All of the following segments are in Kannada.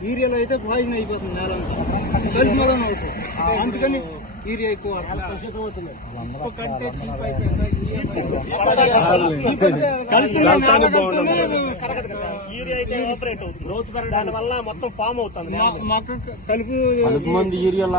ಅಲ್ಲಿ ಅದೇ ಕರಗರೇಟ್ ಗ್ರೋತ್ ಮೊತ್ತ ಕಲಿಸಿದ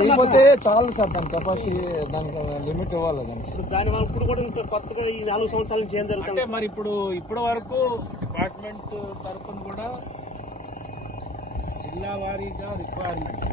అయిపోతే చాలు సార్ దాని కెపాసిటీ దానికి లిమిట్ ఇవ్వాలి దాని వల్ల ఇప్పుడు కూడా కొత్తగా ఈ నాలుగు సంవత్సరాలు చేయడం జరుగుతుంది మరి ఇప్పుడు ఇప్పటి వరకు డిపార్ట్మెంట్ కూడా జిల్లా వారీగా రిక్వైర్మెంట్